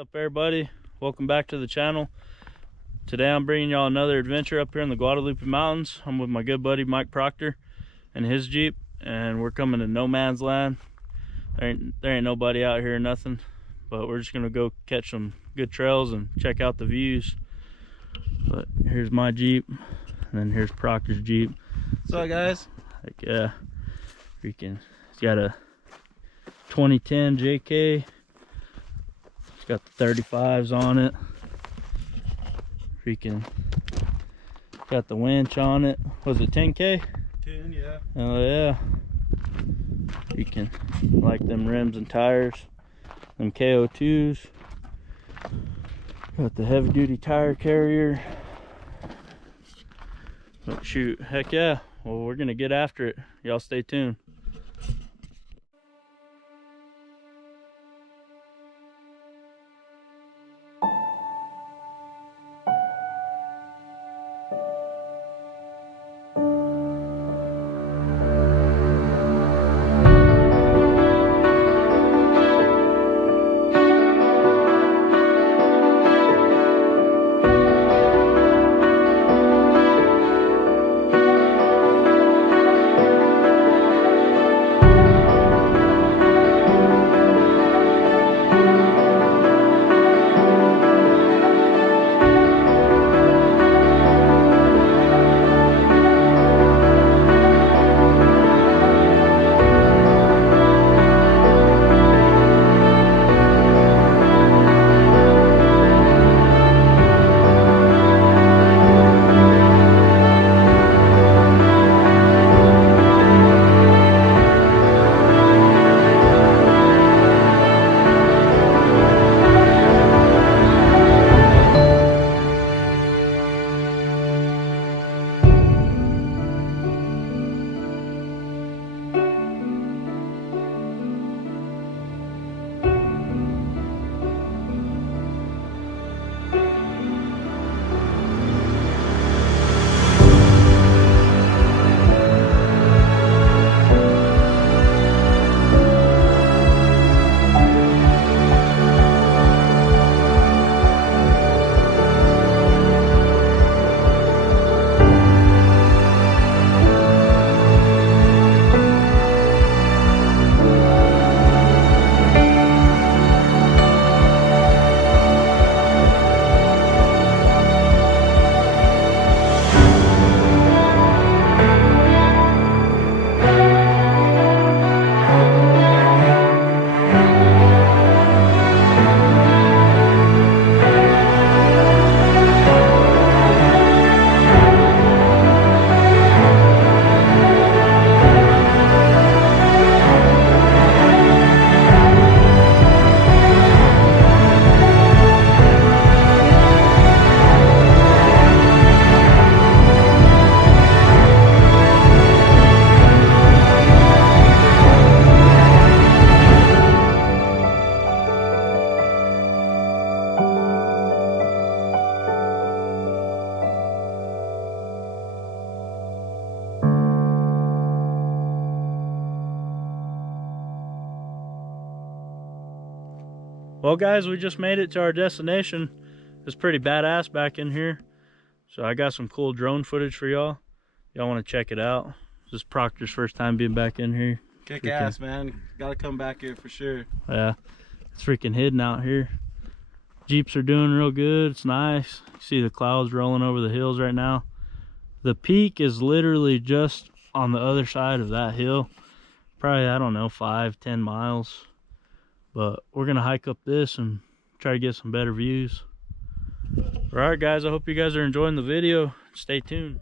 up, everybody? Welcome back to the channel. Today I'm bringing y'all another adventure up here in the Guadalupe Mountains. I'm with my good buddy Mike Proctor and his Jeep, and we're coming to no man's land. There ain't nobody out here or nothing, but we're just gonna go catch some good trails and check out the views. But here's my Jeep, and then here's Proctor's Jeep. What's up, guys? Heck yeah, freaking, it's got a 2010 JKU. It's got the 35s on it. Freaking got the winch on it. Was it 10K? 10, yeah. Oh yeah. Freaking like them rims and tires. Them KO2s. Got the heavy duty tire carrier. But shoot, heck yeah. Well, we're gonna get after it. Y'all stay tuned. Well guys, we just made it to our destination. It's pretty badass back in here. So I got some cool drone footage for y'all. Y'all want to check it out. This is Proctor's first time being back in here. Kick ass, man. Gotta come back here for sure. Yeah, it's freaking hidden out here. Jeeps are doing real good. It's nice. You see the clouds rolling over the hills right now. The peak is literally just on the other side of that hill. Probably, I don't know, 5-10 miles. But we're gonna hike up this and try to get some better views. All right guys, I hope you guys are enjoying the video. Stay tuned.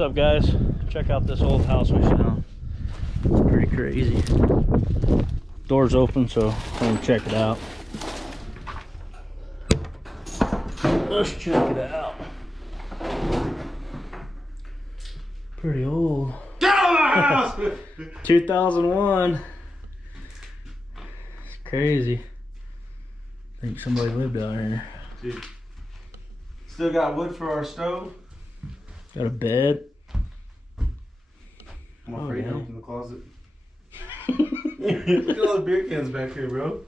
What's up, guys? Check out this old house we found. It's pretty crazy. Door's open, so I'm gonna check it out. Let's check it out. Pretty old. 2001. It's crazy. I think somebody lived out here. Dude. Still got wood for our stove. Got a bed. I'm afraid to open the closet. Look at all the beer cans back here, bro.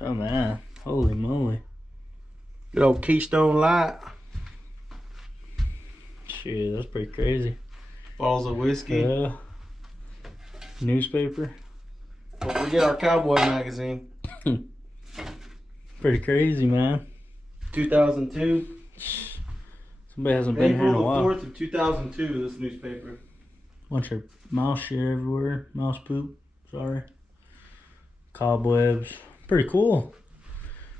Oh man, holy moly. Good old Keystone Light. Shit, that's pretty crazy. Bottles of whiskey. Yeah. Newspaper. Well, we get our cowboy magazine. Pretty crazy, man. 2002. Somebody hasn't been here in a while. April 4th of 2002, this newspaper. Bunch of mouse shit everywhere. Mouse poop. Sorry. Cobwebs. Pretty cool.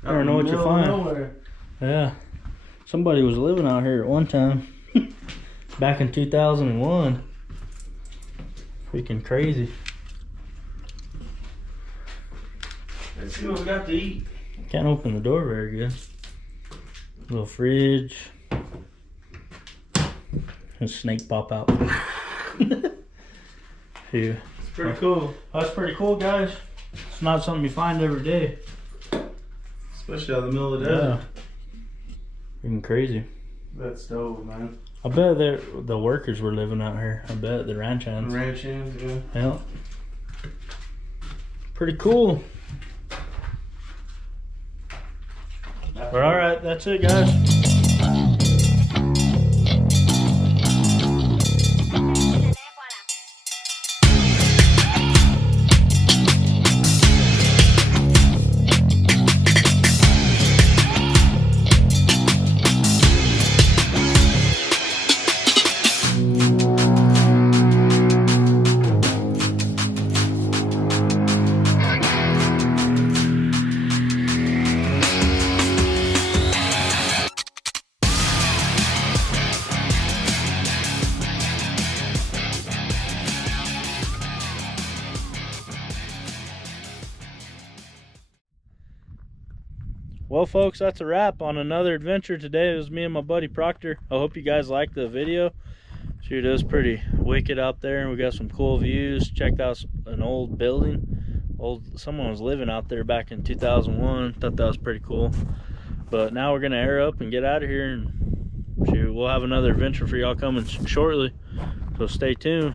I don't know what you find. Nowhere. Yeah. Somebody was living out here at one time. Back in 2001. Freaking crazy. Let's see what we got to eat. Can't open the door very good. Little fridge. And snake pop out. Here. It's pretty cool. That's pretty cool, guys. It's not something you find every day. Especially out in the middle of the desert. Yeah. Freaking crazy. That stove, man. I bet the workers were living out here. I bet the ranch hands. Ranch hands, yeah. Yeah. Pretty cool. But alright, that's it, guys. Well, folks, that's a wrap on another adventure today. It was me and my buddy Proctor. I hope you guys liked the video. Shoot, it was pretty wicked out there, and we got some cool views. Checked out an old building. Someone was living out there back in 2001. Thought that was pretty cool. But now we're gonna air up and get out of here, and shoot, we'll have another adventure for y'all coming shortly. So stay tuned.